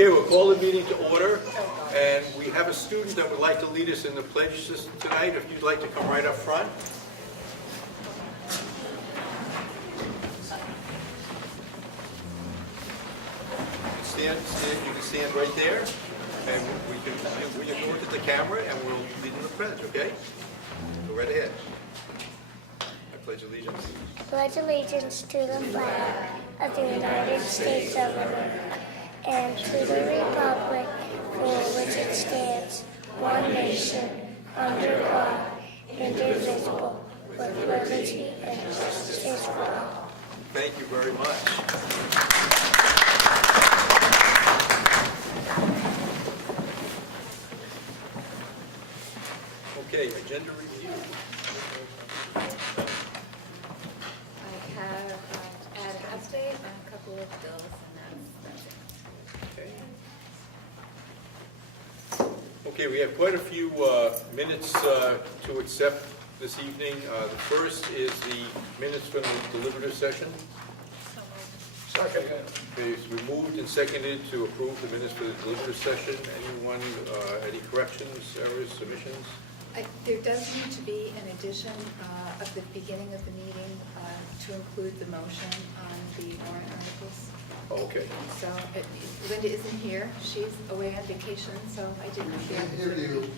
Okay, we'll call the meeting to order, and we have a student that would like to lead us in the pledge system tonight. If you'd like to come right up front. You can stand right there, and we can look at the camera, and we'll lead in the pledge, okay? Go right ahead. I pledge allegiance. Pledge allegiance to the flag of the United States of America and to the republic for which it stands, one nation, under God, indivisible, with liberty and justice for all. Thank you very much. Okay, agenda review. I have an update and a couple of bills, and that's it. Okay. Okay, we have quite a few minutes to accept this evening. The first is the minutes from the deliberative session. Second. Okay, it's been moved and seconded to approve the minutes for the deliberative session. Anyone, any corrections, errors, submissions? There does need to be an addition at the beginning of the meeting to include the motion on the warrant articles. Okay. So Linda isn't here. She's away on vacation, so I didn't We can't hear you.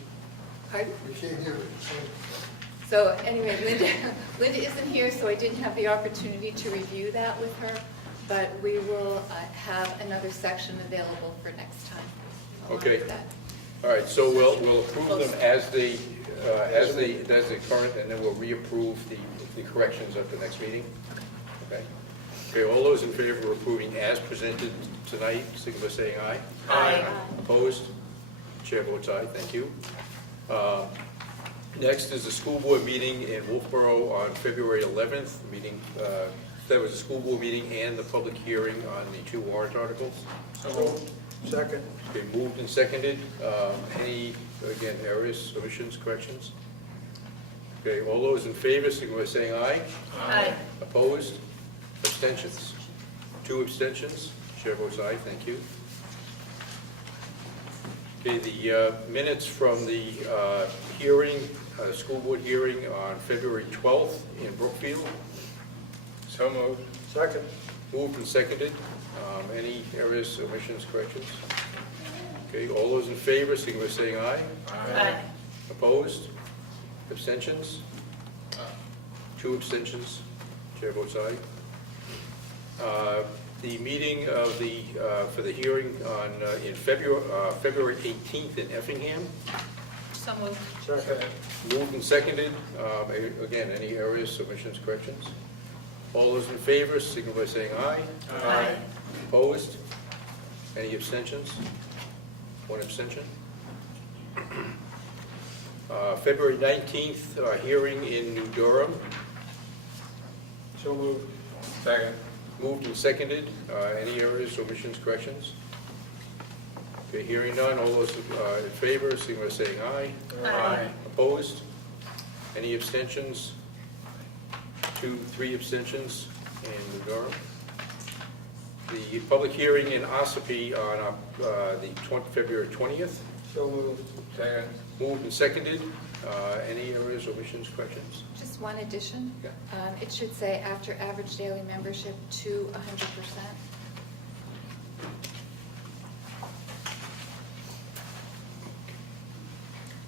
Pardon? We can't hear you. So anyway, Linda isn't here, so I didn't have the opportunity to review that with her, but we will have another section available for next time. along Okay. with that. All right, so we'll approve them as the current, and then we'll reapprove the corrections at the next meeting. Okay. Okay, all those in favor of approving as presented tonight, signify by saying aye. Aye. Opposed? Chair votes aye, thank you. Next is the school board meeting in Wolfeboro on February 11th. That was a school board meeting and the public hearing on the two warrant articles. Second. Okay, moved and seconded. Any, again, errors, omissions, corrections? Okay, all those in favor, signify by saying aye. Aye. Opposed? Abstentions? 2 abstentions. Chair votes aye, thank you. Okay, the minutes from the hearing, school board hearing on February 12th in Brookfield. So moved. Second. Moved and seconded. Any errors, omissions, corrections? Okay, all those in favor, signify by saying aye. Aye. Opposed? Abstentions? 2 abstentions. Chair votes aye. The meeting of for the hearing on in February 18th in Effingham. So moved. Second. Moved and seconded. Again, any errors, omissions, corrections? All those in favor, signify by saying aye. Aye. Opposed? Any abstentions? 1 abstention. February 19th, hearing in New Durham. So moved. Second. Moved and seconded. Any errors, omissions, corrections? Okay, hearing none. All those in favor, signify by saying aye. Aye. Opposed? Any abstentions? 3 abstentions in New Durham. The public hearing in Ossipee on February 20th. So moved. Second. Moved and seconded. Any errors, omissions, corrections? Just one addition. Yeah. It should say after average daily membership to 100%.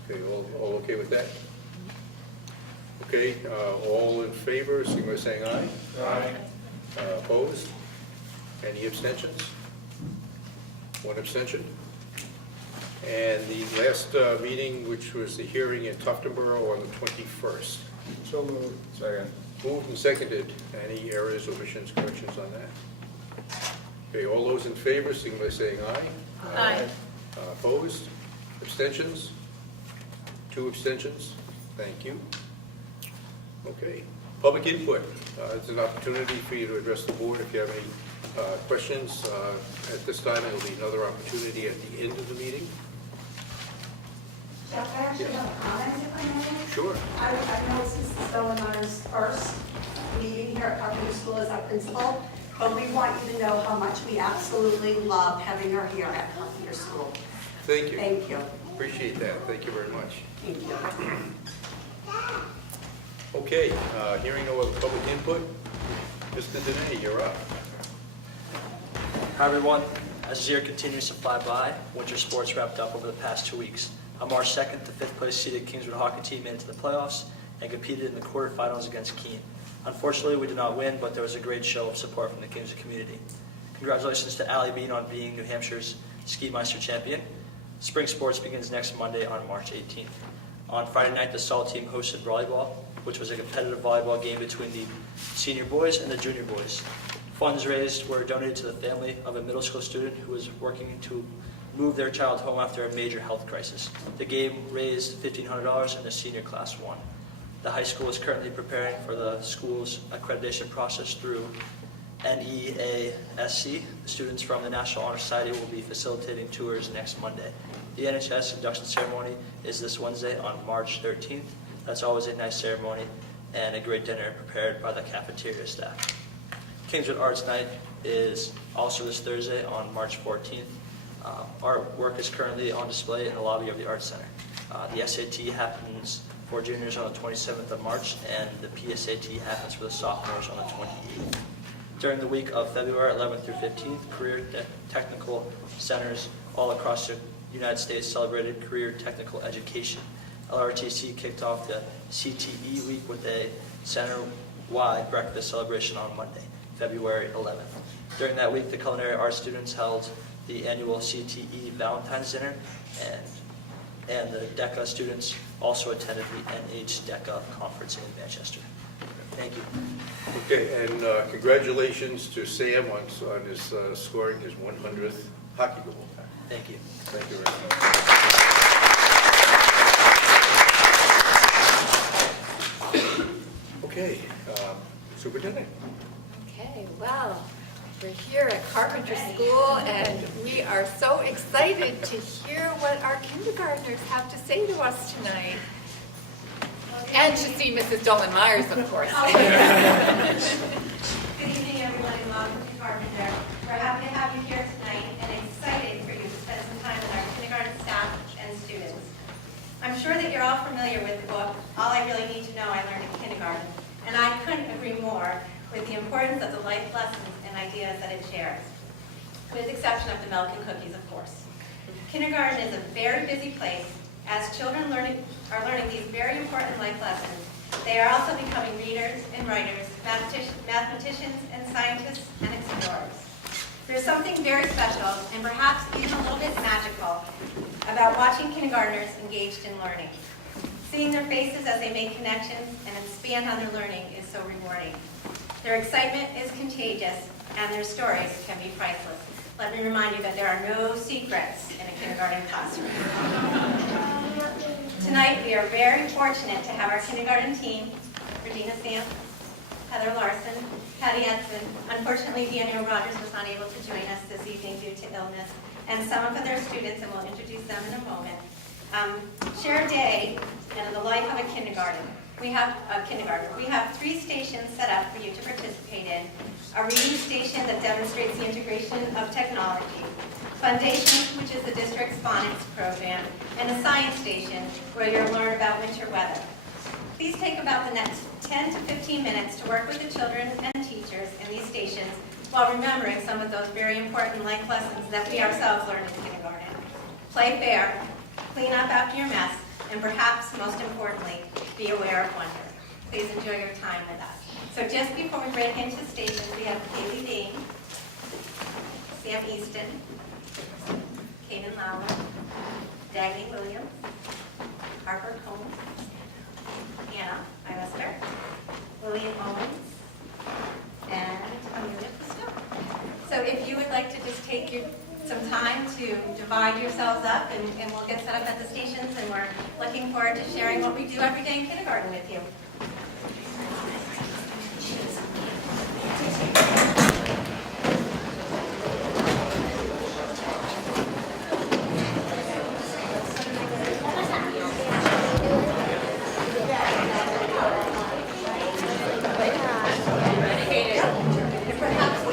Okay, all okay with that? Okay, all in favor, signify by saying aye. Aye. Opposed? Any abstentions? 1 abstention. And the last meeting, which was the hearing in Tuftonboro on the 21st. So moved. Second. Moved and seconded. Any errors, omissions, corrections on that? Okay, all those in favor, signify by saying aye. Aye. Opposed? Abstentions? 2 abstentions. Thank you. Okay. Public input. It's an opportunity for you to address the board if you have any questions. At this time, there will be another opportunity at the end of the meeting. Jeff, I actually have a comment if I may. Sure. I know this is Stonemar's first meeting here at Carpenter School as our principal, but we want you to know how much we absolutely love having her here at Carpenter School. Thank you. Thank you. Appreciate that. Thank you very much. Thank you. Okay, hearing no other public input, Mr. Dene, you're up. Hi everyone. As the year continues to fly by, winter sports wrapped up over the past 2 weeks. On March 2nd, the 5th place seeded Kingswood hockey team made it to the playoffs and competed in the quarterfinals against Keene. Unfortunately, we did not win, but there was a great show of support from the Kingswood community. Congratulations to Allie Bean on being New Hampshire's Ski Meister champion. Spring sports begins next Monday on March 18th. On Friday night, the Salt team hosted volleyball, which was a competitive volleyball game between the senior boys and the junior boys. Funds raised were donated to the family of a middle school student who was working to move their child home after a major health crisis. The game raised $1,500 and the senior class won. The high school is currently preparing for the school's accreditation process through NEASC. The students from the National Honor Society will be facilitating tours next Monday. The NHS induction ceremony is this Wednesday on March 13th. That's always a nice ceremony and a great dinner prepared by the cafeteria staff. Kingswood Arts Night is also this Thursday on March 14th. Artwork is currently on display in the lobby of the Arts Center. The SAT happens for juniors on the 27th of March, and the PSAT happens for the sophomores on the 28th. During the week of February 11th through 15th, career technical centers all across the United States celebrated career technical education. LRTC kicked off the CTE week with a center-wide breakfast celebration on Monday, February 11th. During that week, the culinary arts students held the annual CTE Valentine's Dinner, and the DECA students also attended the NH DECA conference in Manchester. Thank you. Okay, and congratulations to Sam on his scoring his 100th hockey goal. Thank you. Thank you very much. Okay, Superintendent. Okay, well, we're here at Carpenter School, and we are so excited to hear what our kindergartners have to say to us tonight. And to see Mrs. Dolan Myers, of course. Good evening, everyone, and welcome to Carpenter. We're happy to have you here tonight and excited for you to spend some time with our kindergarten staff and students. I'm sure that you're all familiar with the book, All I Really Need to Know I Learned in Kindergarten, and I couldn't agree more with the importance of the life lessons and ideas that it shares, with the exception of the milk and cookies, of course. Kindergarten is a very busy place. As children are learning these very important life lessons, they are also becoming readers and writers, mathematicians and scientists and explorers. There's something very special and perhaps even a little bit magical about watching kindergartners engaged in learning. Seeing their faces as they make connections and expand on their learning is so rewarding. Their excitement is contagious and their stories can be priceless. Let me remind you that there are no secrets in a kindergarten classroom. Tonight, we are very fortunate to have our kindergarten team, Regina Stamp, Heather Larson, Patty Edson. Unfortunately, Daniel Rogers was not able to join us this evening due to illness, and some of their students, and we'll introduce them in a moment, share a day in the life of a kindergarten. We have 3 stations set up for you to participate in. A reading station that demonstrates the integration of technology, Foundations, which is the district's phonics program, and a science station where you'll learn about winter weather. Please take about the next 10 to 15 minutes to work with the children and teachers in these stations while remembering some of those very important life lessons that we ourselves learned in kindergarten. Play fair, clean up after your mess, and perhaps most importantly, be aware of wonder. Please enjoy your time with us. So just before we break into the stations, we have Kaylee Dean, Sam Easton, Kaden Lauer, Dagny Williams, Harper Combs, Anna Ivester, William Owens, and Amelia Cousteau. So if you would like to just take some time to divide yourselves up, and we'll get set up at the stations, and we're looking forward to sharing what we do every day in kindergarten with you. And perhaps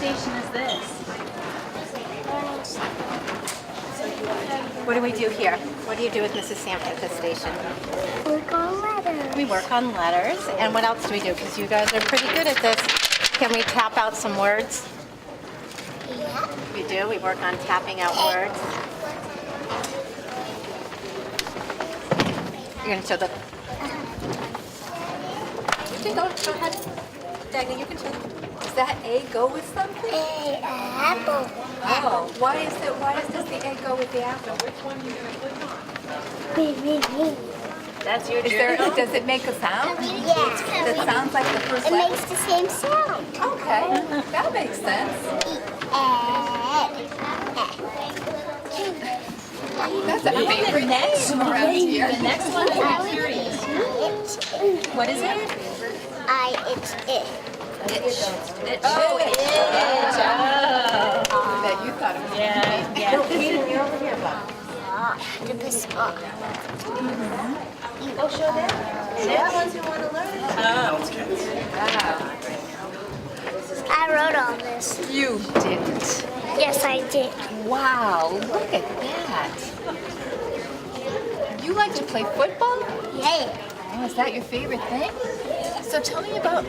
station is this? What do we do here? What do you do with Mrs. Sampson at this station? Work on letters. We work on letters. And what else do we do? Because you guys are pretty good at this. Can we tap out some words? Yeah. We do. We work on tapping out words. You're going to show the... You can go ahead. Dagny, you can show them. Does that A go with something? A apple. Oh, why does the A go with the apple? Me. That's your Is there, does it make a sound? Yes. That sounds like the first It letter? makes the same sound. Okay, that makes sense. That's a favorite name around here. The next one is curious. What is it? It's it. Oh, it is. Oh. That you thought it was. Yeah. Peter, you're over here, bud. To this book. Go show them. They're the ones who want to learn. I wrote all this. You didn't. Yes, I did. Wow, look at that. You like to play football? Hey. Oh, is that your favorite thing? So tell me about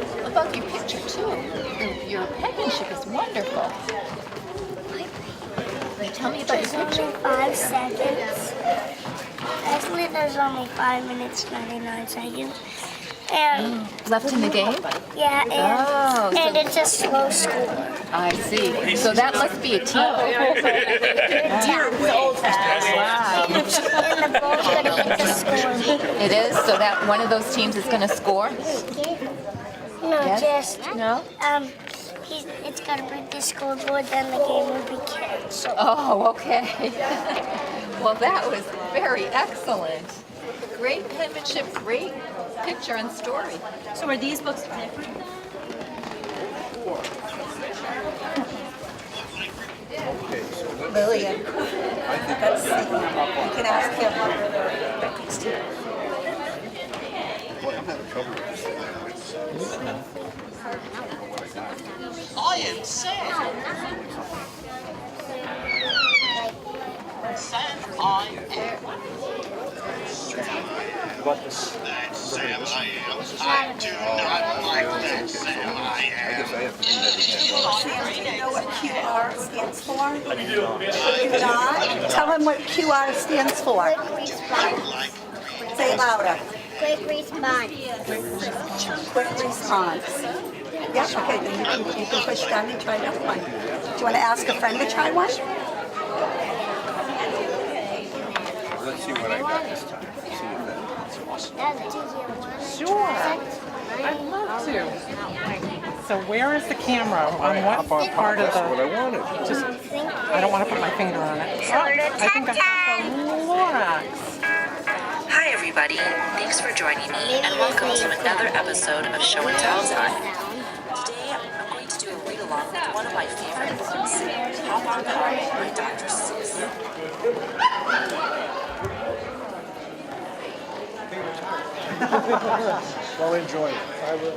your picture too. Your penmanship is wonderful. Tell me about your It's picture. only 5 seconds. Actually, there's only 5 minutes, 99 seconds. And Left in the game? yeah, Oh, and it's a slow score. I see. So that must be a team. Wow. And the ball's gonna hit the score. It is? So that one of those teams is going to score? No, Yes? just No? it's gotta break the scoreboard, then the game will be canceled. Oh, okay. Well, that was very excellent. Great penmanship, great picture and story. So are these books different? Okay, so let's Lillian, let's see. You can ask him. Boy, I'm having trouble with this thing. I am Sam. Sam, I am. That's Sam, I am. I do not like that Sam, I I guess I have to do that again. Do you know what QR stands for? You not? Tell him what QR stands for. Say it louder. Quick response. Quick response. Yeah, okay, then you can push down and try another one. Do you want to ask a friend to try one? Let's see what I got this time. See if that. That's easier one. Sure. I'd love to. So where is the camera? On what part of That's what I the... wanted. Just, I don't want to put my finger on it. Oh, I think I have the Lorax. Hi everybody, thanks for joining me and welcome to another episode of Show and Tell Time. Today I'm going to do a read along with one of my favorite books, How Long Gone by Dr. Seuss. Well, enjoy it. I will.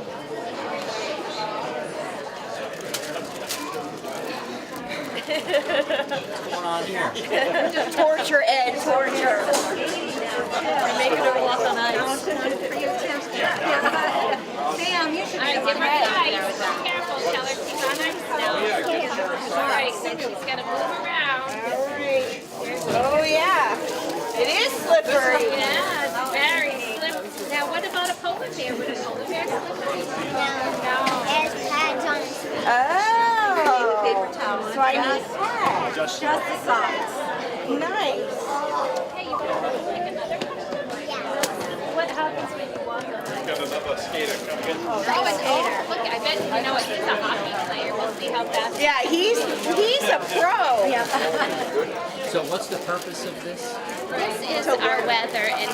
What's going on here? Torture, Ed, torture. We're making her walk on ice. Sam, you should be Give her ice. Careful, tell her she's on ice now. All right, so she's gonna move around. Oh, yeah. It is slippery. Yeah, it's very slippery. Now, what about a polar bear? Would a polar bear slippery? No. There's pads on it. Oh. Paper towel. So I need pads. Just the socks. Nice. Hey, you want to take another one? What happens when you walk on ice? Got another skater coming in. Oh, look, I bet you know what, he's a hockey player. We'll see how fast. Yeah, he's a pro. Yeah. So what's the purpose of this? This is our weather and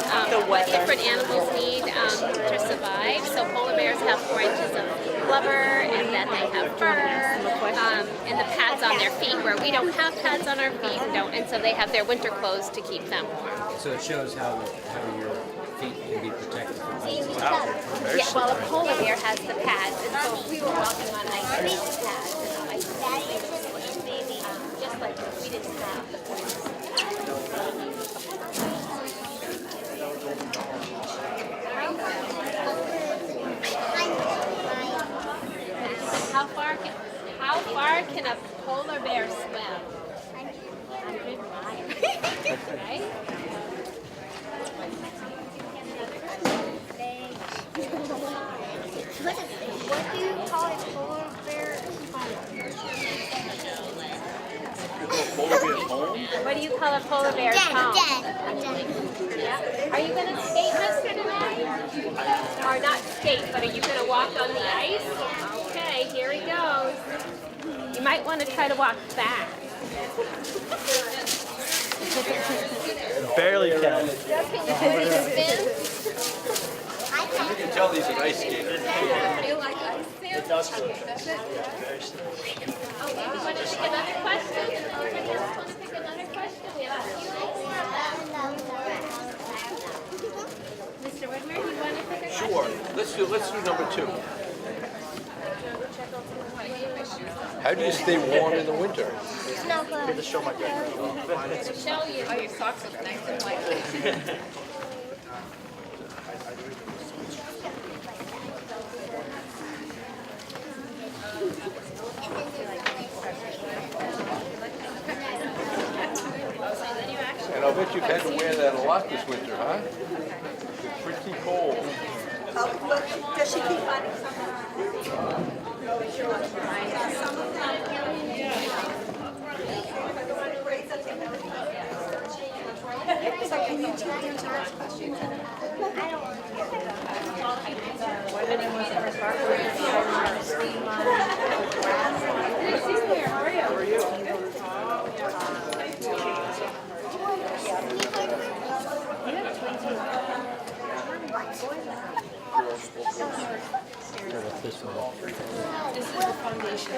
what different animals need to survive. So polar bears have 4 inches of blubber, and then they have fur, and the pads on their feet, where we don't have pads on our feet, and so they have their winter clothes to keep them warm. So it shows how your feet can be protected from ice. Yeah, well, a polar bear has the pads, and so if we were walking on ice, we need the pads. And ice. far can a polar bear swim? 100 miles. Right? What do you call a polar bear? What do you call a polar bear's home? Dead. Yeah. Are you going to skate, Mr. tonight? Or not skate, but are you going to walk on the ice? Okay, here he goes. You might want to try to walk fast. Barely can. Can you do it in spin? You can tell he's an ice skater. Feel like ice, Sam? It does feel Does it? Okay, you want to pick another question? Anybody else want to pick another question? We have a few Mr. Whitmer, you want to pick a question? Sure. Let's do number 2. How do you stay warm in the winter? Snow globe. to show my To show you. Oh, your socks look nice and white. And I'll bet you've had to wear that a lot this winter, huh? It's pretty cold. Oh, look, does she keep finding something? So can you two answer those questions? This is the foundation.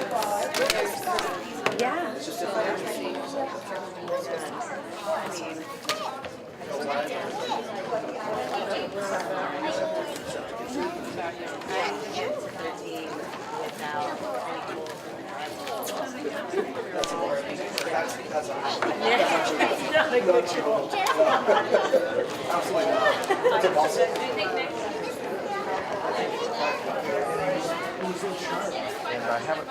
Yeah. This is the foundation. And I haven't.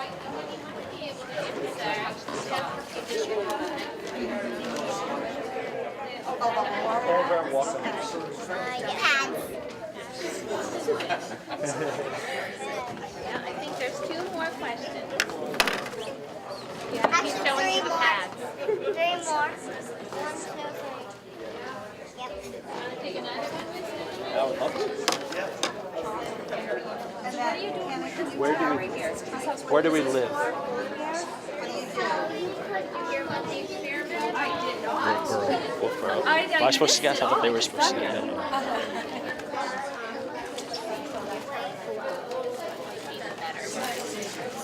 Yeah, I think there's 2 more questions. Actually, Keep showing 3 the more. pads. 3 more. 1, 2, 3. Yep. Want to take another one with you? I would love to. Where do we live? Hear about the experiment? I did Wolfeboro. Am I supposed to guess? I thought they were supposed to guess.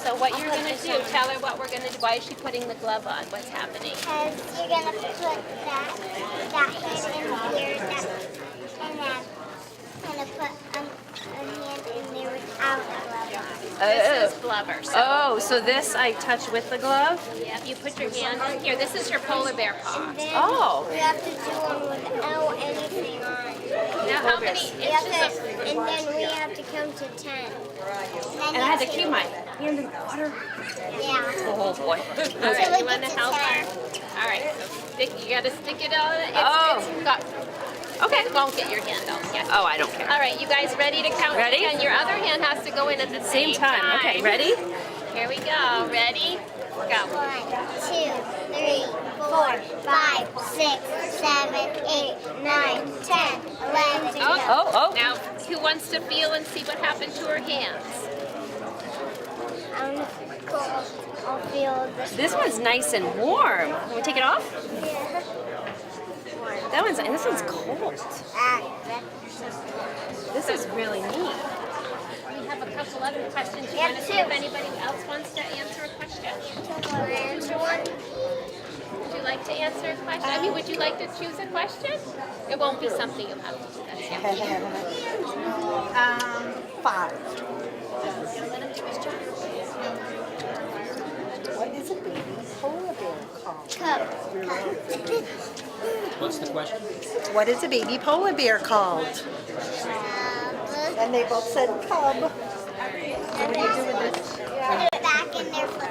So what you're going to do, tell her what we're going to do. Why is she putting the glove on? What's happening? Because you're going to put that hand in here, and then going to put a hand in there without a glove on. This is blubber. So this I touch with the glove? Yeah, you put your hand in here. This is your polar bear paw. Then Oh. you have to do one without anything on. Now, how many You have inches to, of... and then we have to count to 10. And I had to keep my hand in the water. Yeah. Oh boy. All right, you want to help her? All right, you got to stick it on. It's got, Okay. It won't get your hand all sketchy. Oh, I don't care. All right, you guys ready to count? Ready? And your other hand has to go in at the Same time. Okay, ready? Here we go. Ready? Go. 1, 2, 3, 4, 5, 6, 7, 8, 9, 10, 11. Oh. Now, who wants to feel and see what happened to her hands? I'll feel This one's nice and warm. Can we take it off? Yeah. This one's cold. This is really neat. We have a couple other questions. You Yep, want to see two. if anybody else wants to answer a question? Answer one. Would you like to answer a question? I mean, would you like to choose a question? It won't be something you'll have to do. That's up to you. 5. Let him choose John. What is a baby polar bear called? Cub. What's the question? What is a baby polar bear called? And they both said cub. What do you do with this? Put it back in there for the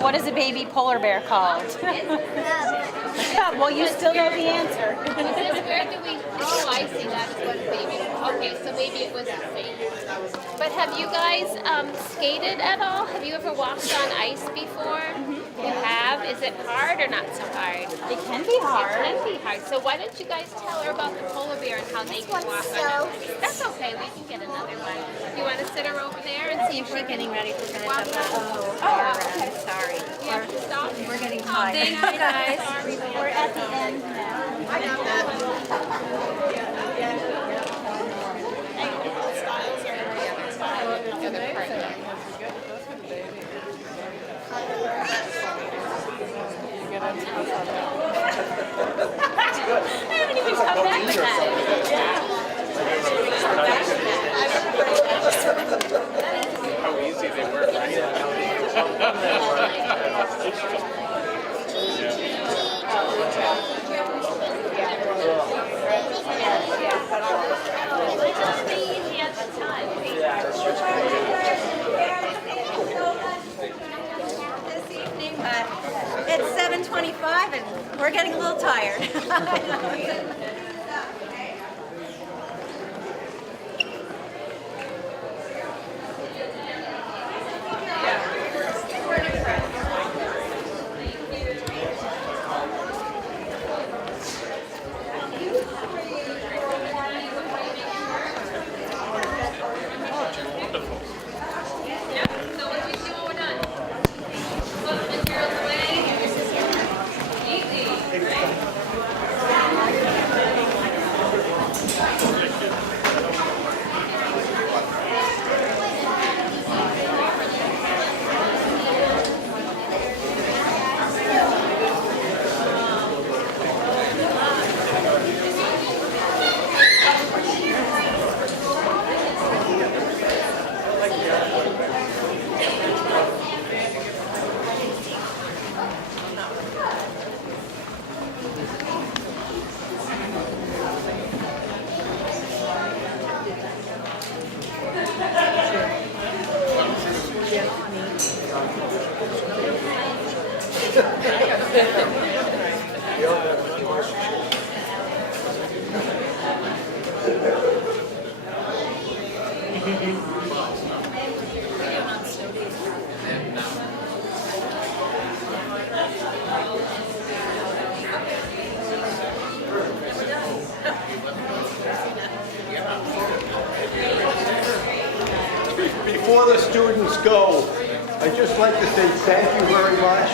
What is a baby polar bear called? Well, you still know the answer. Where do we, oh, I see, that is what a baby, okay, so maybe it was the same. But have you guys skated at all? Have you ever walked on ice before? You have? Is it hard or not so hard? It can be hard. It can be hard. So why don't you guys tell her about the polar bear and how they can walk on it? That's okay, we can get another one. You want to sit her over there and see if she's getting ready to finish up that? Oh, okay. Sorry. You have to stop? We're getting tired. Thank you guys. We're at the end now. Get into this one. I haven't even come back with that. How easy they were, right? This evening, but it's 7:25 and we're getting a little tired. Before the students go, I'd just like to say thank you very much.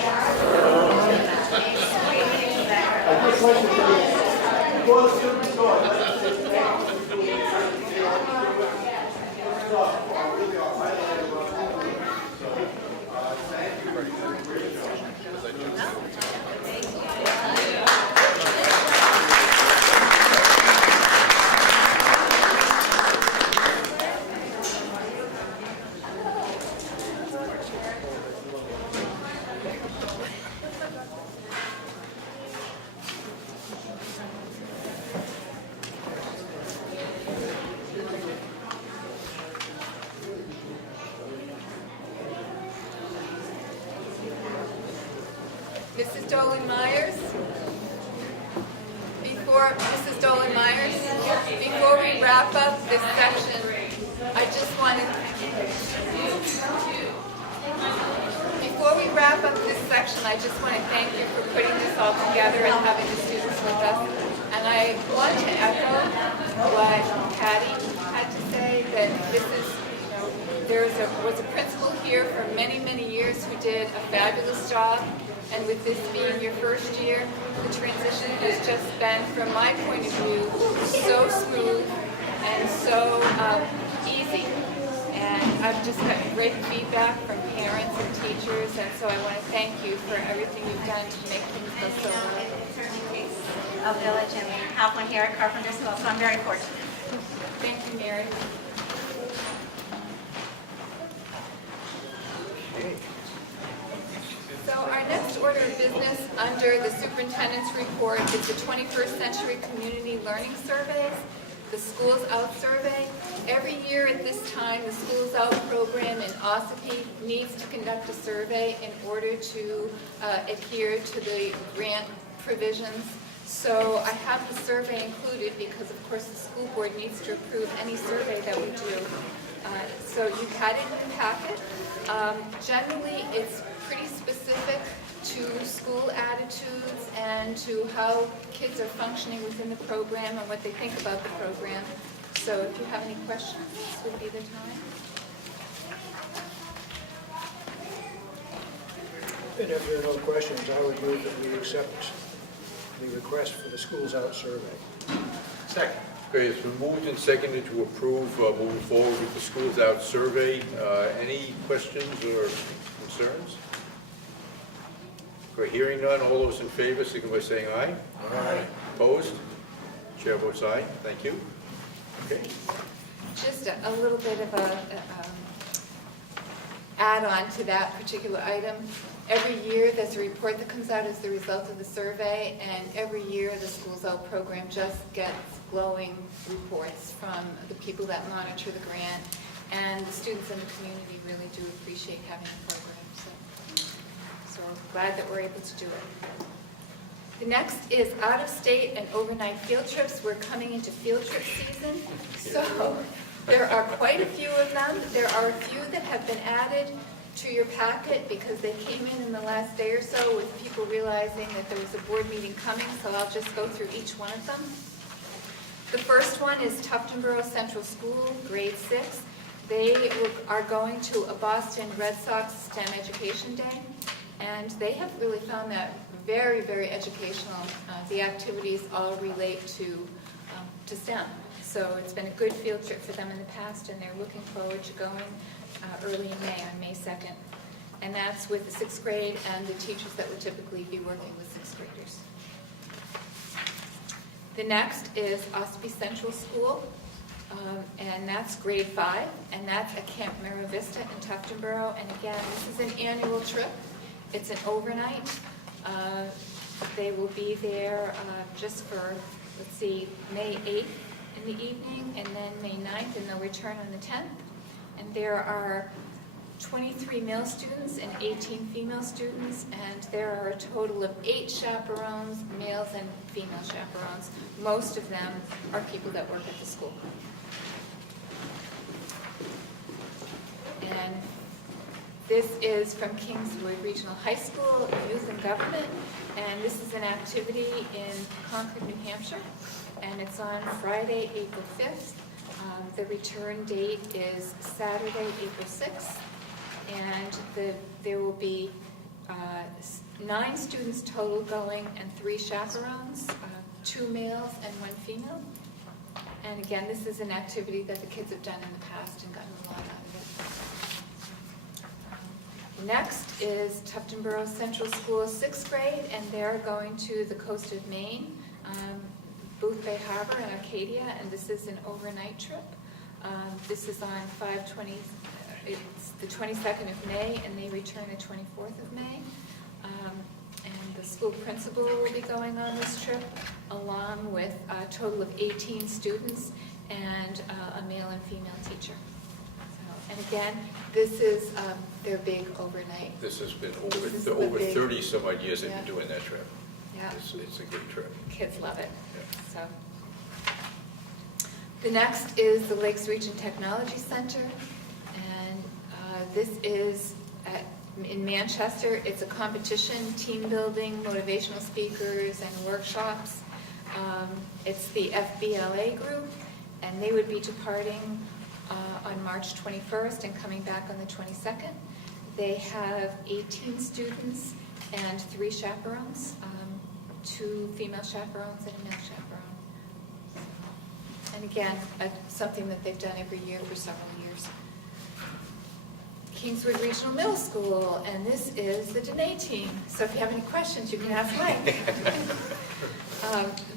I'd just like to say, before the students go, I'd like to say thank you. Mrs. Dolan-Myers? Mrs. Dolan-Myers, before we wrap up this section, I just want to, thank you for putting this all together and having the students with us. And I want to echo what Patty had to say, that this is, there was a principal here for many, many years who did a fabulous job. And with this being your first year, the transition has just been, from my point of view, so smooth and so easy. And I've just gotten great feedback from parents and teachers, and so I want to thank you for everything you've done to make things go so well. Of Village, and we have one here at Carpenter School, so I'm very fortunate. Thank you, Mary. So our next order of business under the superintendent's report is the 21st Century Community Learning Surveys, the Schools Out Survey, Every year at this time, the Schools Out program in Ossipee needs to conduct a survey in order to adhere to the grant provisions. So I have the survey included because, of course, the school board needs to approve any survey that we do. So you've had it in the packet. Generally, it's pretty specific to school attitudes and to how kids are functioning within the program and what they think about the program. So if you have any questions, this would be the time. And if there are no questions, I would move that we accept the request for the Schools Out survey. Second. Okay, it's been moved and seconded to approve moving forward with the Schools Out survey. Any questions or concerns? Okay, hearing none, all those in favor, signify by saying aye. Aye. Opposed? Chair votes aye. Thank you. Okay. Just a little bit of a add-on to that particular item. Every year, there's a report that comes out as the result of the survey, and every year the Schools Out program just gets glowing reports from the people that monitor the grant, and the students in the community really do appreciate having the program. So we're glad that we're able to do it. The next is out-of-state and overnight field trips. We're coming into field trip season, so there are quite a few of them. There are a few that have been added to your packet because they came in the last day or so with people realizing that there was a board meeting coming, so I'll just go through each one of them. The first one is Tuftonboro Central School, grade 6. They are going to a Boston Red Sox STEM Education Day, and they have really found that very, very educational. The activities all relate to STEM. So it's been a good field trip for them in the past, and they're looking forward to going early in May, on May 2nd. And that's with the 6th grade and the teachers that would typically be working with 6th graders. The next is Ossipee Central School, and that's grade 5, and that's at Camp Mira Vista in Tuftonboro. And again, this is an annual trip. It's an overnight. They will be there just for, let's see, May 8th in the evening, and then May 9th, and they'll return on the 10th. And there are 23 male students and 18 female students, and there are a total of 8 chaperones, males and female chaperones. Most of them are people that work at the school. And this is from Kingswood Regional High School, Youth and Government, and this is an activity in Concord, New Hampshire, and it's on Friday, April 5th. The return date is Saturday, April 6th, and there will be 9 students total going and 3 chaperones, 2 males and 1 female. And again, this is an activity that the kids have done in the past and gotten a lot out of it. Next is Tuftonboro Central School 6th grade, and they're going to the coast of Maine, Booth Bay Harbor and Arcadia, and this is an overnight trip. This is on 5/20, it's the 22nd of May, and they return the 24th of May. And the school principal will be going on this trip, along with a total of 18 students and a male and female teacher. So, and again, this is their big overnight. This has been This is over big- 30 some odd years they've Yeah. been doing that trip. Yeah. It's a good trip. Kids love it. Yeah. So, the next is the Lakes Region Technology Center, and this is in Manchester. It's a competition, team building, motivational speakers, and workshops. It's the FBLA group, and they would be departing on March 21st and coming back on the 22nd. They have 18 students and 3 chaperones, 2 female chaperones and a male chaperone. And again, something that they've done every year for several years. Kingswood Regional Middle School, and this is the Danae team. So if you have any questions, you can ask Mike.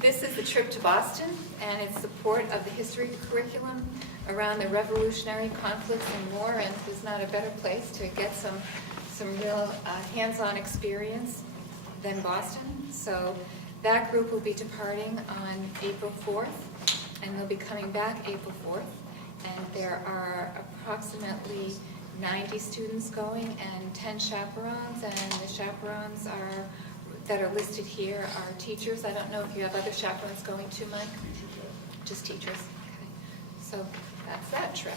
This is the trip to Boston, and it's support of the history curriculum around the Revolutionary conflicts and war, and there's not a better place to get some real hands-on experience than Boston. So that group will be departing on April 4th, and they'll be coming back April 4th. and there are approximately 90 students going and 10 chaperones, and the chaperones that are listed here are teachers. I don't know if you have other chaperones going too, Mike? Just teachers. Okay. So that's that trip.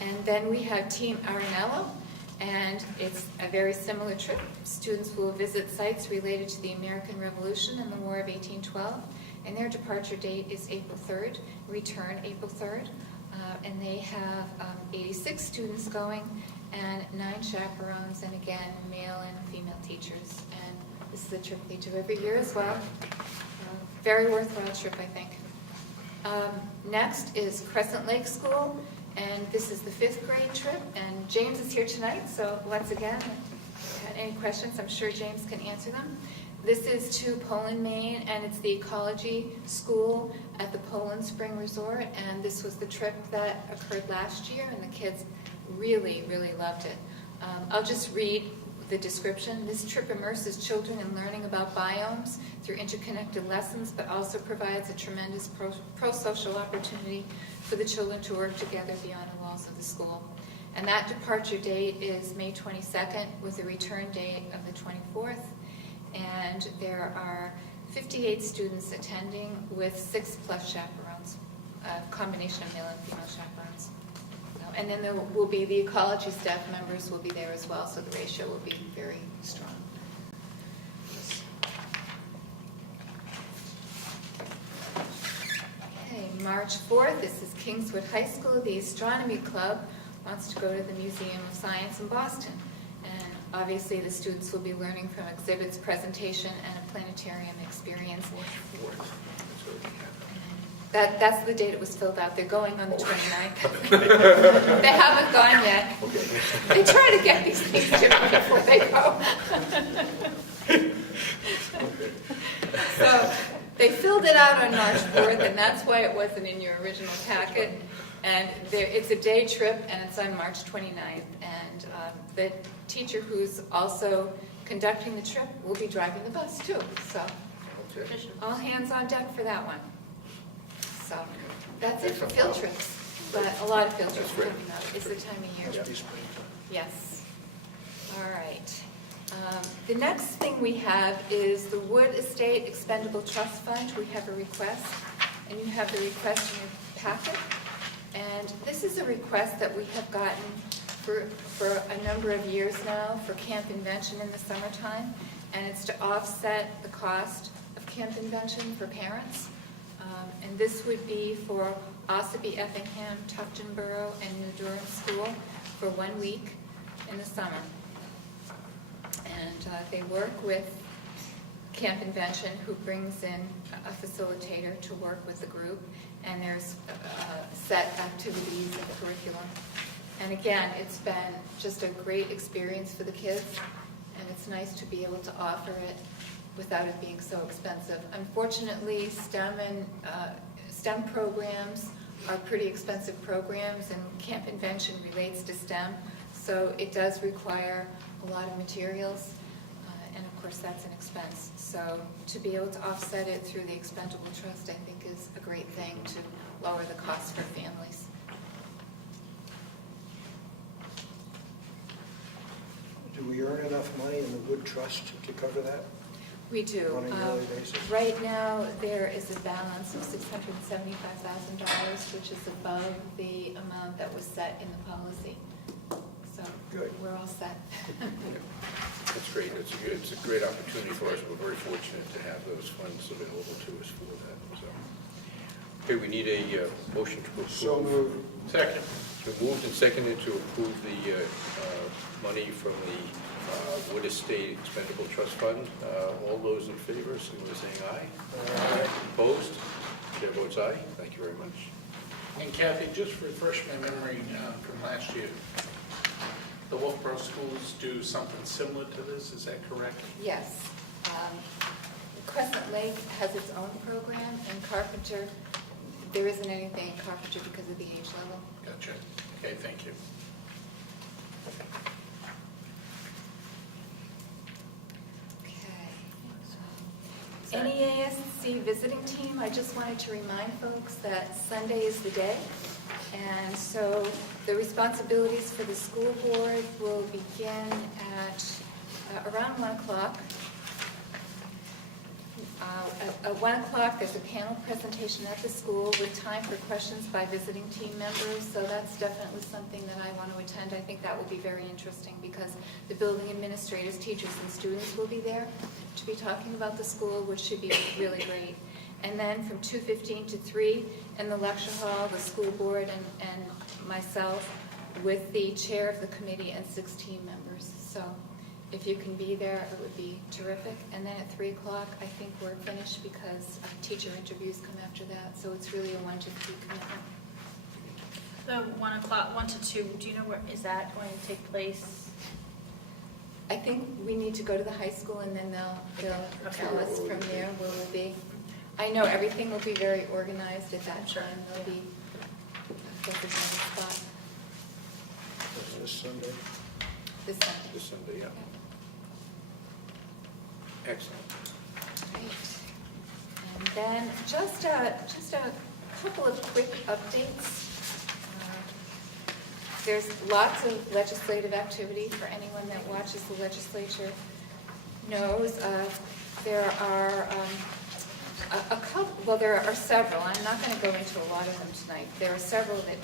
And then we have Team Arenello, and it's a very similar trip. Students will visit sites related to the American Revolution and the War of 1812, and their departure date is April 3rd, return April 3rd. And they have 86 students going and 9 chaperones, and again, male and female teachers. And this is a trip they do every year as well. Very worthwhile trip, I think. Next is Crescent Lake School, and this is the 5th grade trip. And James is here tonight, so once again, if you had any questions, I'm sure James can answer them. This is to Poland, Maine, and it's the ecology school at the Poland Spring Resort, and this was the trip that occurred last year, and the kids really, really loved it. I'll just read the description. This trip immerses children in learning about biomes through interconnected lessons, but also provides a tremendous pro-social opportunity for the children to work together beyond the walls of the school. And that departure date is May 22nd with a return date of the 24th. And there are 58 students attending with 6+ chaperones, a combination of male and female chaperones. And then there will be the ecology staff members will be there as well, so the ratio will be very strong. Okay, March 4th, this is Kingswood High School. The Astronomy Club wants to go to the Museum of Science in Boston. And obviously the students will be learning from exhibits, presentation, and a planetarium experience. That's the date it was filled out. They're going on the 29th. They haven't gone yet. They try to get these things to me before they go. So they filled it out on March 4th, and that's why it wasn't in your original packet. And it's a day trip, and it's on March 29th. And the teacher who's also conducting the trip will be driving the bus, too. So all hands on deck for that one. So that's it for field trips, but a lot of field trips coming up. It's the time of year. Yes. All right. The next thing we have is the Wood Estate Expendable Trust Fund. We have a request, and you have the request in your packet. And this is a request that we have gotten for a number of years now for Camp Invention in the summertime, and it's to offset the cost of Camp Invention for parents. And this would be for Ossipee, Effingham, Tuftonboro, and New Durham School for 1 week in the summer. And they work with Camp Invention, who brings in a facilitator to work with the group, and there's set activities and curriculum. And again, it's been just a great experience for the kids, and it's nice to be able to offer it without it being so expensive. Unfortunately, STEM programs are pretty expensive programs, and Camp Invention relates to STEM, so it does require a lot of materials, and of course that's an expense. So to be able to offset it through the expendable trust, I think is a great thing to lower the costs for families. Do we earn enough money in the Wood Trust to cover that? We do. On a yearly basis? Right now, there is a balance of $675,000, which is above the amount that was set in the policy. So Good. We're all set. That's great. It's a great opportunity for us. We're very fortunate to have those funds available to us for that. So, okay, we need a motion to approve. So moved. Second. It's been moved and seconded to approve the money from the Wood Estate Expendable Trust Fund. All those in favor, signal by saying aye. Aye. Opposed? Chair votes aye. Thank you very much. And Kathy, just refresh my memory from last year. The Wolfeboro schools do something similar to this, is that correct? Yes. Crescent Lake has its own program, and Carpenter, there isn't anything in Carpenter because of the age level. Gotcha. Okay, thank you. NEASC visiting team, I just wanted to remind folks that Sunday is the day, And so the responsibilities for the school board will begin at around 1 o'clock. At 1 o'clock, there's a panel presentation at the school with time for questions by visiting team members. So that's definitely something that I want to attend. I think that will be very interesting because the building administrators, teachers, and students will be there to be talking about the school, which should be really great. And then from 2:15 to 3 in the lecture hall, the school board and myself with the chair of the committee and 6 team members. So if you can be there, it would be terrific. And then at 3 o'clock, I think we're finished because teacher interviews come after that. So it's really a 1 to 3 commitment. The 1 o'clock, 1 to 2, do you know where, is that going to take place? I think we need to go to the high school and then they'll tell us from there where we'll be. I know everything will be very organized at that time. There'll be a designated spot This Sunday. this Sunday. This Sunday, yeah. Excellent. Great. And then just a couple of quick updates. There's lots of legislative activity for anyone that watches the legislature knows. There are a couple, well, there are several. I'm not going to go into a lot of them tonight. There are several that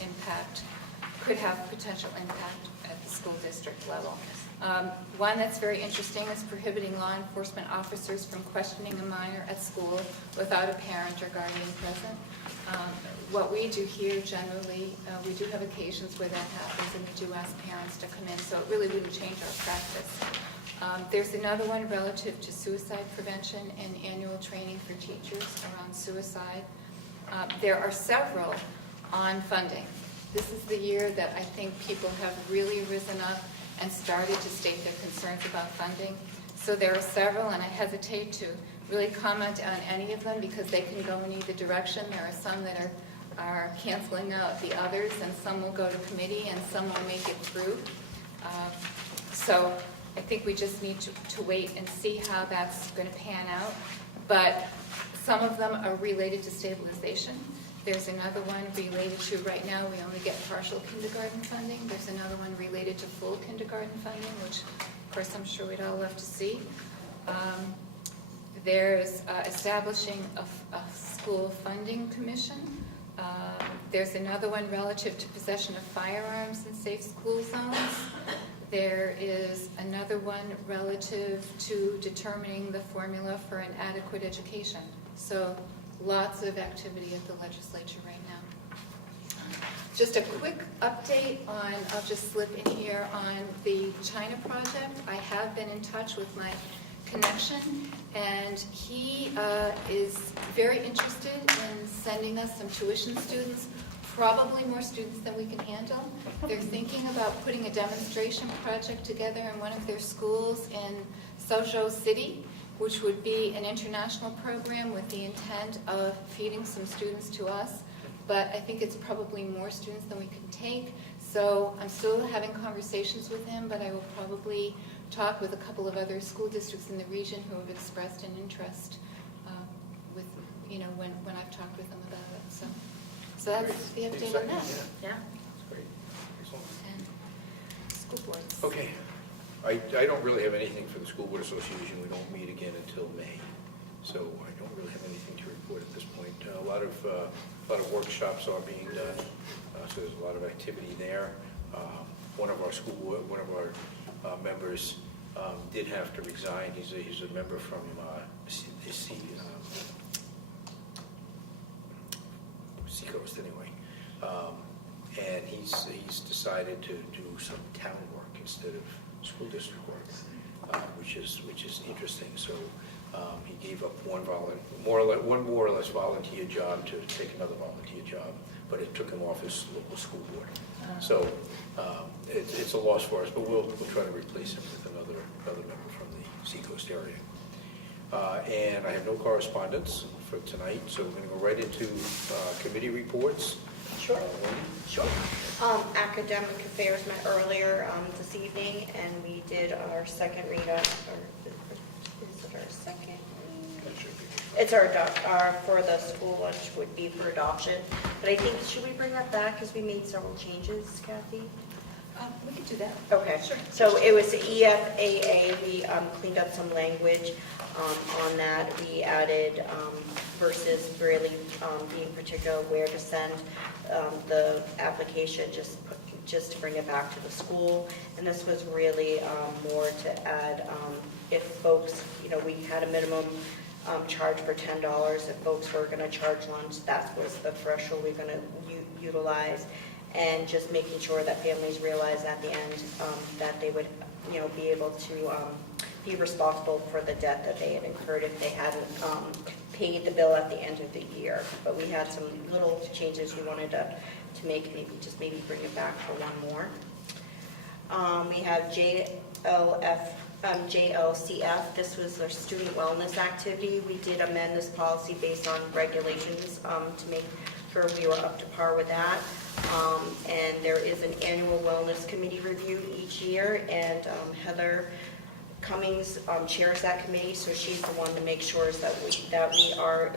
could have potential impact at the school district level. One that's very interesting is prohibiting law enforcement officers from questioning a minor at school without a parent or guardian present. What we do here generally, we do have occasions where that happens and we do ask parents to come in, so it really wouldn't change our practice. There's another one relative to suicide prevention and annual training for teachers around suicide. There are several on funding. This is the year that I think people have really risen up and started to state their concerns about funding. So there are several, and I hesitate to really comment on any of them because they can go in either direction. There are some that are canceling out the others, and some will go to committee, and some will make it through. So I think we just need to wait and see how that's going to pan out. But some of them are related to stabilization. There's another one related to, right now, we only get partial kindergarten funding. There's another one related to full kindergarten funding, which, of course, I'm sure we'd all love to see. There's establishing a school funding commission. There's another one relative to possession of firearms in safe school zones. There is another one relative to determining the formula for an adequate education. So lots of activity at the legislature right now. Just a quick update on, I'll just slip in here on the China project. I have been in touch with my connection, and he is very interested in sending us some tuition students, probably more students than we can handle. They're thinking about putting a demonstration project together in one of their schools in Suzhou City, which would be an international program with the intent of feeding some students to us. But I think it's probably more students than we can take. So I'm still having conversations with him, but I will probably talk with a couple of other school districts in the region who have expressed an interest with, when I've talked with them about it. So that's the update on that. Yeah. That's great. Excellent. And school boards. Okay. I don't really have anything for the School Board Association. We don't meet again until May. So I don't really have anything to report at this point. A lot of workshops are being done, so there's a lot of activity there. One of our members did have to resign. He's a member from Seacoast anyway, and he's decided to do some town work instead of school district work, which is interesting. So he gave up one more or less volunteer job to take another volunteer job, but it took him off his local school board. So it's a loss for us, but we'll try to replace him with another member from the Seacoast area. And I have no correspondence for tonight, so we're going to go right into committee reports. Sure. Sure. Academic Affairs met earlier this evening, and we did our second read-up. Is it our second read? That should be. It's for the school lunch would be for adoption. But I think, should we bring that back because we made several changes, Kathy? We could do that. Okay. Sure. So it was the EFAA, we cleaned up some language on that. We added versus really being particular where to send the application, just to bring it back to the school. And this was really more to add, if folks, we had a minimum charge for $10. If folks were going to charge lunch, that was the threshold we're going to utilize. And just making sure that families realize at the end that they would, be able to be responsible for the debt that they had incurred if they hadn't paid the bill at the end of the year. But we had some little changes we wanted to make, maybe bring it back for one more. We have JLCF. This was our student wellness activity. We did amend this policy based on regulations to make sure we were up to par with that. And there is an annual wellness committee review each year, and Heather Cummings chairs that committee, so she's the one to make sure that we are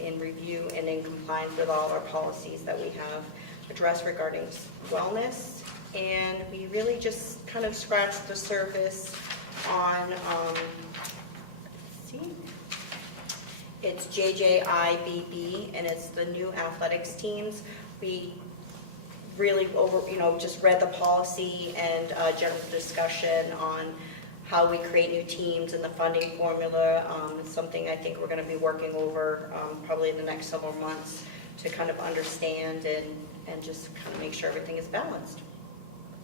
in review and in compliance with all our policies that we have addressed regarding wellness. And we really just kind of scratched the surface on, it's JJIBB, and it's the new athletics teams. We really just read the policy and general discussion on how we create new teams and the funding formula. It's something I think we're going to be working over probably in the next several months to kind of understand and just kind of make sure everything is balanced.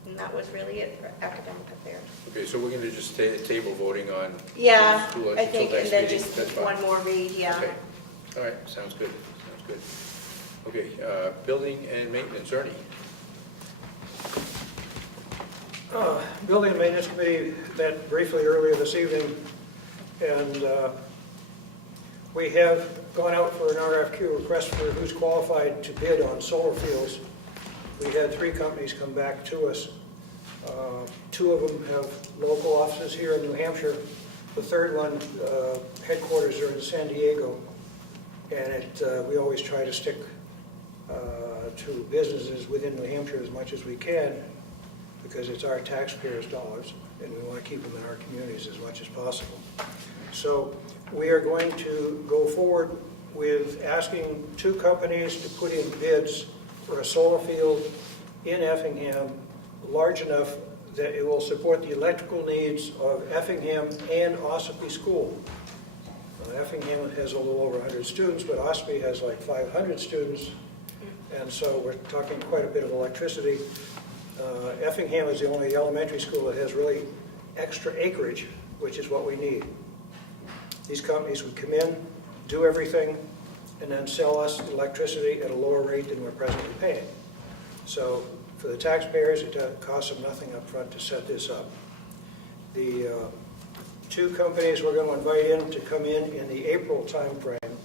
And that was really it for academic affairs. Okay, so we're going to just table voting on Yeah, school lunch I until think, next and then meeting. just That's fine. one more read, yeah. Okay, all right, sounds good, sounds good. Okay, building and maintenance, Ernie. Building and Maintenance Committee met briefly earlier this evening, and we have gone out for an RFQ request for who's qualified to bid on solar fields. We had 3 companies come back to us. 2 of them have local offices here in New Hampshire. The third one, headquarters are in San Diego, and we always try to stick to businesses within New Hampshire as much as we can, because it's our taxpayers' dollars, and we want to keep them in our communities as much as possible. So we are going to go forward with asking 2 companies to put in bids for a solar field in Effingham large enough that it will support the electrical needs of Effingham and Ossipee School. Effingham has a little over 100 students, but Ossipee has like 500 students, and so we're talking quite a bit of electricity. Effingham is the only elementary school that has really extra acreage, which is what we need. These companies would come in, do everything, and then sell us the electricity at a lower rate than we're presently paying. So for the taxpayers, it costs them nothing up front to set this up. The 2 companies we're going to invite in to come in the April timeframe,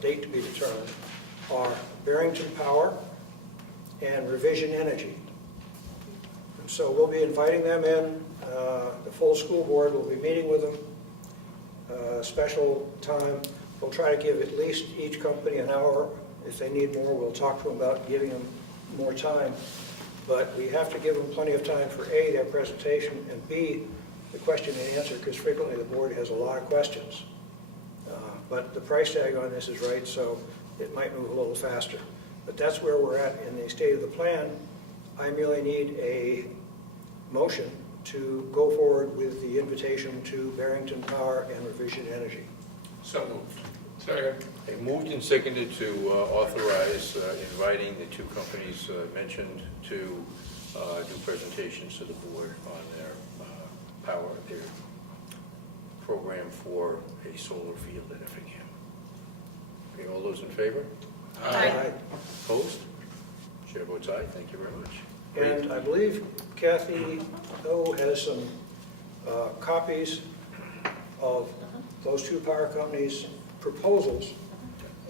date to be determined, are Barrington Power and Revision Energy. And so we'll be inviting them in. The full school board will be meeting with them. Special time. We'll try to give at least each company an hour. If they need more, we'll talk to them about giving them more time. But we have to give them plenty of time for A, their presentation, and B, the question and answer, because frequently the board has a lot of questions. But the price tag on this is right, so it might move a little faster. But that's where we're at in the state of the plan. I merely need a motion to go forward with the invitation to Barrington Power and Revision Energy. So moved. Second. Okay, moved and seconded to authorize inviting the 2 companies mentioned to do presentations to the board on their their program for a solar field at Effingham. Okay, all those in favor? Aye. Opposed? Chair votes aye. Thank you very much. And I believe Kathy O has some copies of those 2 power companies' proposals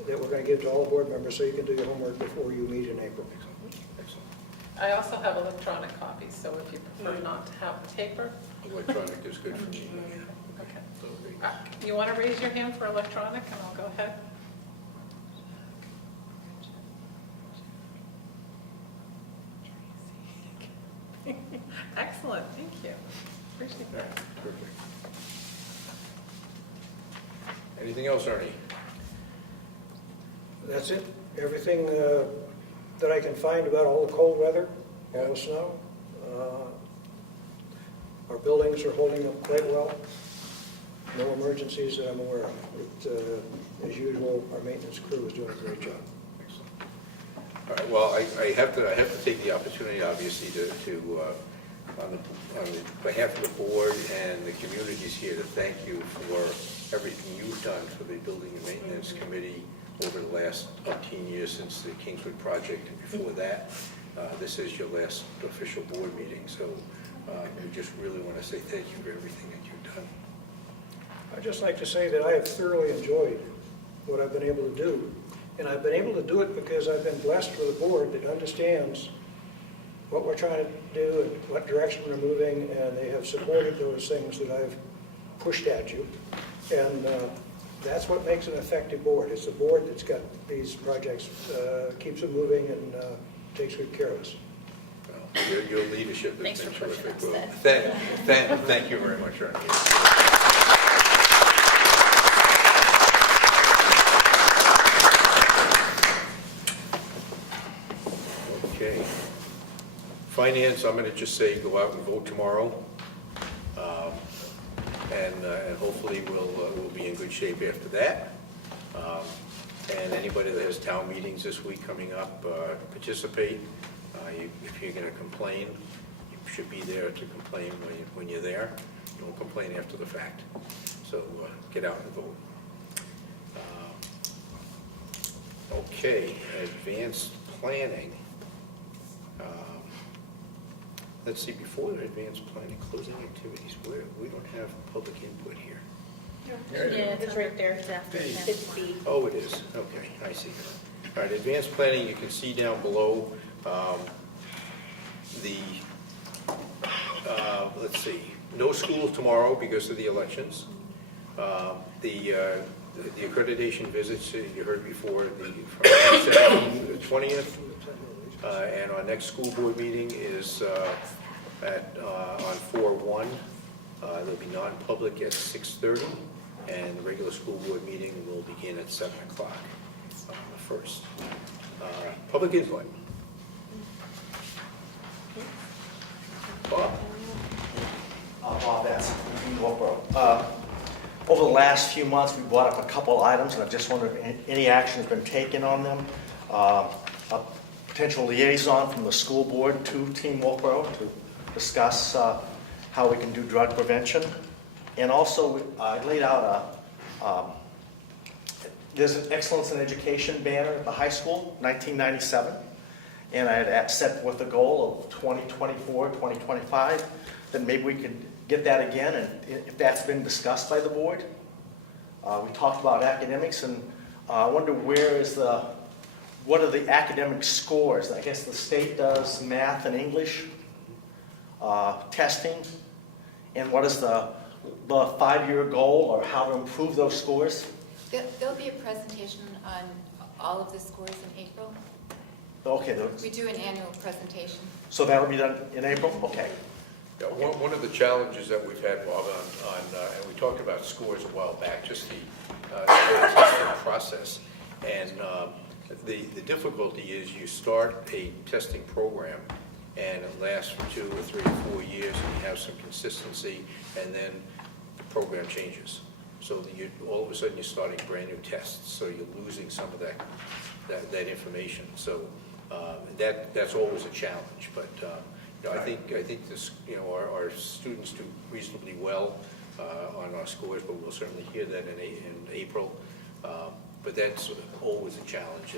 that we're going to give to all board members, so you can do your homework before you meet in April. Excellent. I also have electronic copies, so if you prefer not to have paper. Electronic is good for me. Okay. You want to raise your hand for electronic, and I'll go ahead? Excellent, thank you. Appreciate that. Perfect. Anything else, Ernie? That's it. Everything that I can find about all the cold weather, all the snow. Our buildings are holding up quite well. No emergencies that I'm aware of. As usual, our maintenance crew is doing a great job. All right, well, I have to take the opportunity, obviously, to on behalf of the board and the communities here, to thank you for everything you've done for the Building and Maintenance Committee over the last 18 years since the Kingswood project, and before that. This is your last official board meeting, so we just really want to say thank you for everything that you've done. I'd just like to say that I have thoroughly enjoyed what I've been able to do. And I've been able to do it because I've been blessed with a board that understands what we're trying to do and what direction we're moving, and they have supported those things that I've pushed at you. And that's what makes an effective board. It's a board that's got these projects, keeps them moving, and takes good care of us. Well, your leadership has been terrific. Well, thank you very much, Ernie. Okay. Finance, I'm going to just say go out and vote tomorrow. And hopefully we'll be in good shape after that. And anybody that has town meetings this week coming up, participate. If you're going to complain, you should be there to complain when you're there. Don't complain after the fact. So get out and vote. Okay, advanced planning. Let's see, before the advanced planning, closing activities, we don't have public input here. Yeah, it's right there. It's after. It's B. Oh, it is, okay, I see. All right, advanced planning, you can see down below, let's see, no school tomorrow because of the elections. The accreditation visits, you heard before, from the 7th to the 20th. And our next school board meeting is on 4/1. They'll be non-public at 6:30, and the regular school board meeting will begin at 7 o'clock on the 1st. Public input. Bob? Bob, that's Wolfeboro. Over the last few months, we brought up a couple items, and I just wondered if any action has been taken on them. A potential liaison from the school board to Team Wolfeboro to discuss how we can do drug prevention. And also, I laid out there's an Excellence in Education banner at the high school, 1997. And I had set with a goal of 2024, 2025, that maybe we could get that again, and if that's been discussed by the board. We talked about academics, and I wonder what are the academic scores? I guess the state does math and English testing, and what is the 5-year goal, or how to improve those scores? There'll be a presentation on all of the scores in April. Okay. We do an annual presentation. So that'll be done in April? Okay. Yeah, one of the challenges that we've had, Bob, and we talked about scores a while back, just the testing process. And the difficulty is you start a testing program, and it lasts for 2 or 3 or 4 years, and you have some consistency, and then the program changes. So all of a sudden you're starting brand new tests, so you're losing some of that information. So that's always a challenge, but I think this, our students do reasonably well on our scores, but we'll certainly hear that in April. But that's always a challenge.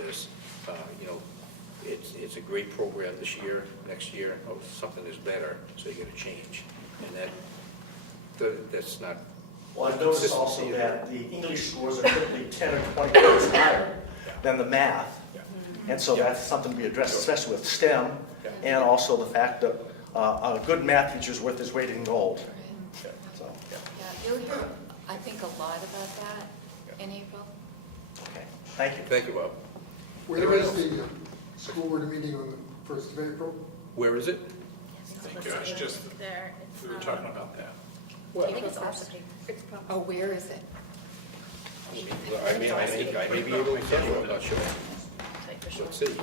It's a great program this year. Next year, something is better, so you got to change, and that's not. Well, I've noticed also that the English scores are typically 10 or 20 points higher than the math. And so that's something to be addressed, especially with STEM, and also the fact that a good math teacher is worth his weight in gold. Yeah, You'll hear, I think, a lot about that in April. Okay, thank you. Thank you, Bob. Where Anyone is else? the school board meeting on the 1st of April? Where is it? Thank you, it's just, There, we were talking about that. I think it's Ossipee. Oh, where is it? I may be able to tell you, I'm not sure. Let's see.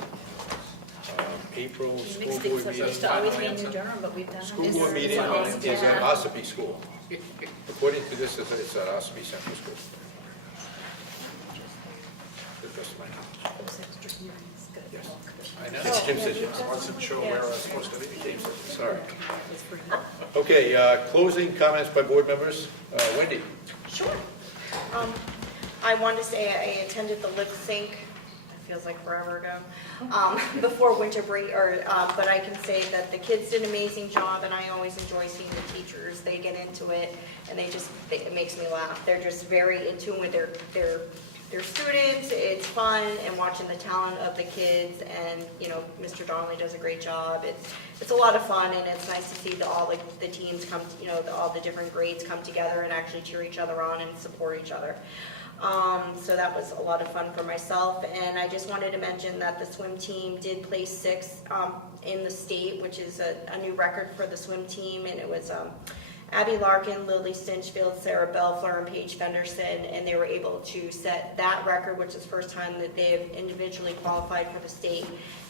April school Mixed board things meeting. used to always be in New Durham, but we've done. School board meeting is at Ossipee School. According to this, it's at Ossipee Central School. The best of my knowledge. Yes. I know. Jim says yes. I wasn't sure where I was supposed to be. Sorry. Okay, closing comments by board members. Wendy? Sure. I wanted to say I attended the lip sync, it feels like forever ago, before winter break, but I can say that the kids did an amazing job, and I always enjoy seeing the teachers. They get into it, and it makes me laugh. They're just very in tune with their students. It's fun, and watching the talent of the kids, and Mr. Donnelly does a great job. It's a lot of fun, and it's nice to see all the teams come, all the different grades come together and actually cheer each other on and support each other. So that was a lot of fun for myself, and I just wanted to mention that the swim team did place 6th in the state, which is a new record for the swim team, and it was Abby Larkin, Lily Stinchfield, Sarah Belfler, and Paige Fenderson, and they were able to set that record, which is the first time that they have individually qualified for the state,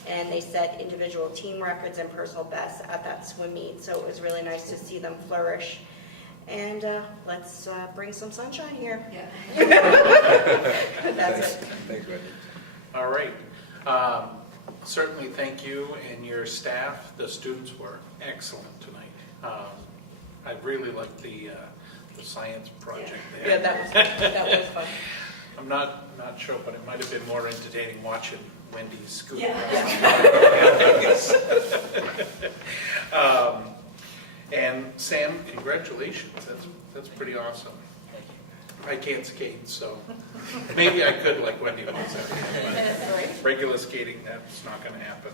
and they set individual team records and personal bests at that swim meet, so it was really nice to see them flourish. And let's bring some sunshine here. Yeah. That's it. Thanks, Wendy. All right. Certainly thank you and your staff. The students were excellent tonight. I really liked the science project there. Yeah, that was fun. I'm not sure, but it might have been more entertaining watching Wendy's school. And Sam, congratulations. That's pretty awesome. I can't skate, so maybe I could like Wendy once. Regular skating, that's not going to happen.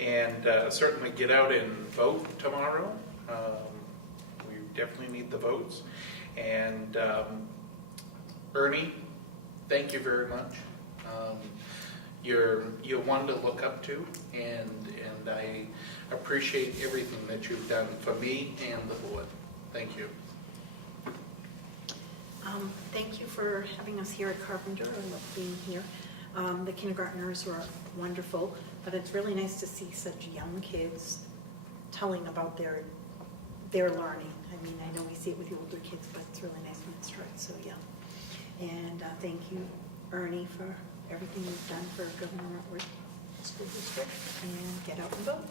And certainly get out and vote tomorrow. We definitely need the votes. And Ernie, thank you very much. You're one to look up to, and I appreciate everything that you've done for me and the board. Thank you. Thank you for having us here at Carpenter. I love being here. The kindergartners were wonderful, but it's really nice to see such young kids telling about their learning. I mean, I know we see it with the older kids, but it's really nice when it starts so young. And thank you, Ernie, for everything you've done for Government School District, and get out and vote.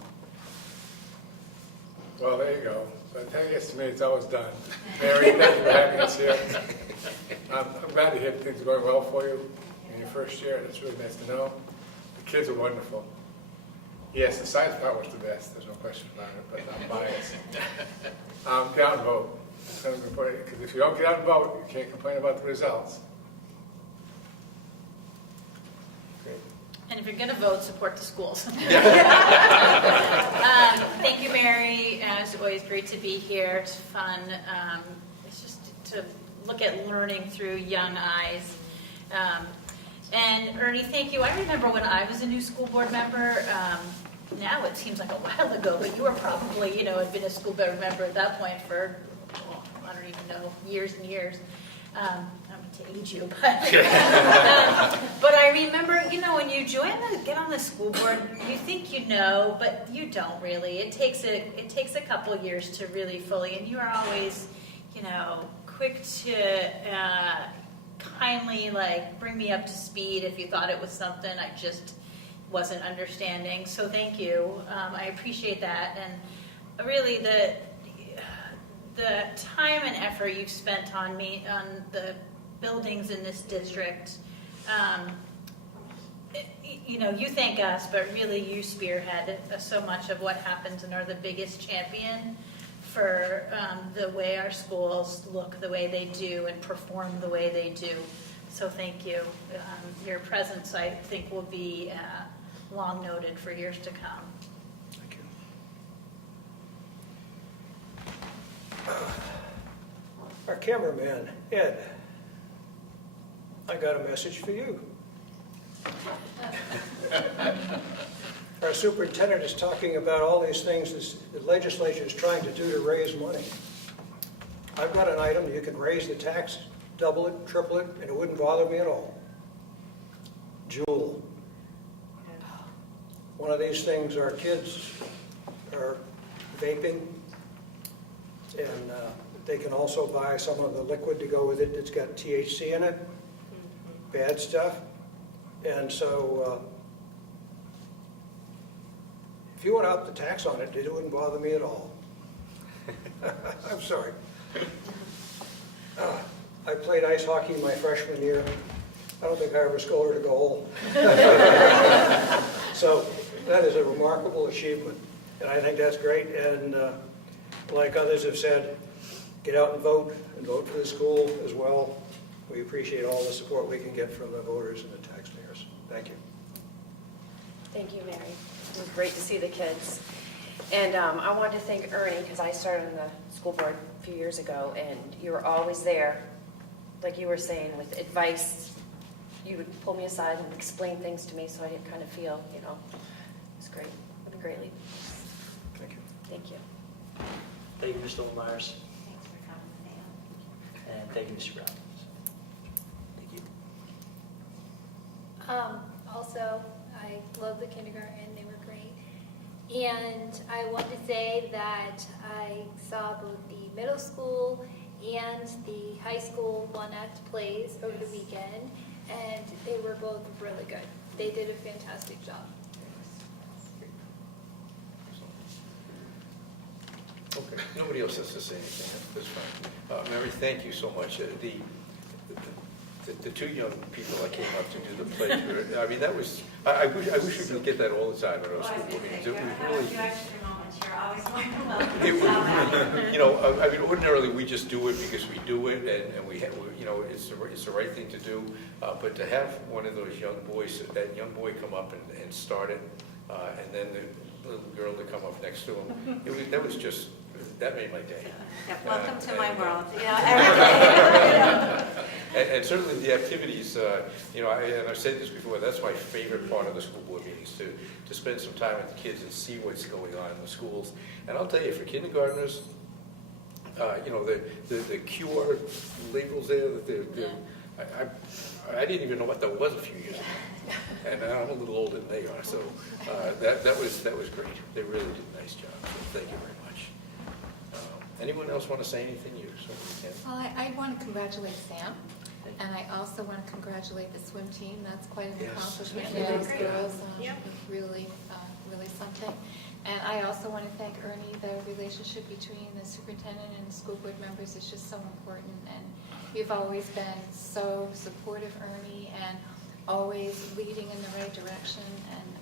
Well, there you go. But I guess to me, it's always done. Mary, thank you for having us here. I'm glad to hear things are going well for you in your first year. It's really nice to know. The kids are wonderful. Yes, the science part was the best. There's no question about it, but I'm biased. Get out and vote. Because if you don't get out and vote, you can't complain about the results. And if you're going to vote, support the schools. Thank you, Mary. As always, great to be here. It's fun. It's just to look at learning through young eyes. And Ernie, thank you. I remember when I was a new school board member. Now it seems like a while ago, but you were probably, had been a school board member at that point for, I don't even know, years and years. I'm going to age you, but I remember, when you get on the school board, you think you know, but you don't really. It takes a couple of years to really fully, and you are always, quick to kindly bring me up to speed if you thought it was something I just wasn't understanding. So thank you. I appreciate that, and really the time and effort you've spent on the buildings in this district, you thank us, but really you spearhead so much of what happens and are the biggest champion for the way our schools look the way they do and perform the way they do. So thank you. Your presence, I think, will be long noted for years to come. Thank you. cameraman, Ed, I got a message for you. Our superintendent is talking about all these things the legislature is trying to do to raise money. I've got an item, you can raise the tax, double it, triple it, and it wouldn't bother me at all. Juul. One of these things our kids are vaping, and they can also buy some of the liquid to go with it that's got THC in it, bad stuff. And so if you want to up the tax on it, it wouldn't bother me at all. I'm sorry. I played ice hockey my freshman year. I don't think I ever scored a goal. So that is a remarkable achievement, and I think that's great. And like others have said, get out and vote for the school as well. We appreciate all the support we can get from the voters and the taxpayers. Thank you. Thank you, Mary. It was great to see the kids. And I wanted to thank Ernie, because I started on the school board a few years ago, and you were always there, like you were saying, with advice. You would pull me aside and explain things to me so I didn't kind of feel, it was great. I've been greatly. Thank you. Thank you. Thank you, Mr. Myers. Thanks for coming, Sam. And thank you, Mr. Brown. Thank you. Also, I love the kindergarten, they were great. And I want to say that I saw both the middle school and the high school one-act plays over the weekend, and they were both really good. They did a fantastic job. Okay, nobody else has to say anything, that's fine. Mary, thank you so much. The two young people that came up to do the pledge, I mean, that was, I wish we could get that all the time at our school board meetings. It was really, I mean, ordinarily we just do it because we do it, and we have, it's the right thing to do. But to have one of those young boys, that young boy come up and start it, and then the little girl to come up next to him, that made my day. Yeah, welcome to my world. Every day. And certainly the activities, and I've said this before, that's my favorite part of the school board meetings, to spend some time with the kids and see what's going on in the schools. And I'll tell you, for kindergartners, the QR labels there, I didn't even know what that was a few years ago. And I'm a little older than they are, so that was great. They really did a nice job, so thank you very much. Anyone else want to say anything? Well, I want to congratulate Sam, and I also want to congratulate the swim team. That's quite an accomplishment for those girls. Really something. And I also want to thank Ernie. The relationship between the superintendent and the school board members is just so important, and you've always been so supportive, Ernie, and always leading in the right direction. And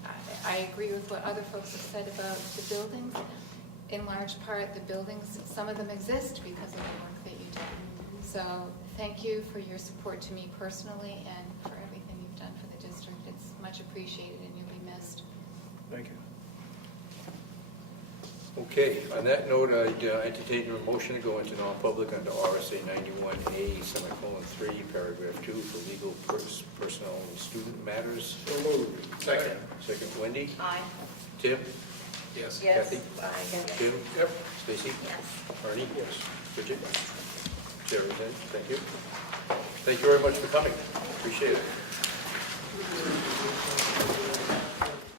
I agree with what other folks have said about the buildings. In large part, the buildings, some of them exist because of the work that you did. So thank you for your support to me personally and for everything you've done for the district. It's much appreciated and you'll be missed. Thank you. Okay, on that note, I'd entertain your motion to go into non-public under RSA 91A, semicolon 3, paragraph 2, for legal, personnel, and student matters. So moved. Second. Second, Wendy? Aye. Tim? Yes. Kathy? Aye. Jim? Yep. Stacy? Yes. Ernie? Yes. Bridget? Chair Rosen, thank you. Thank you very much for coming. Appreciate it.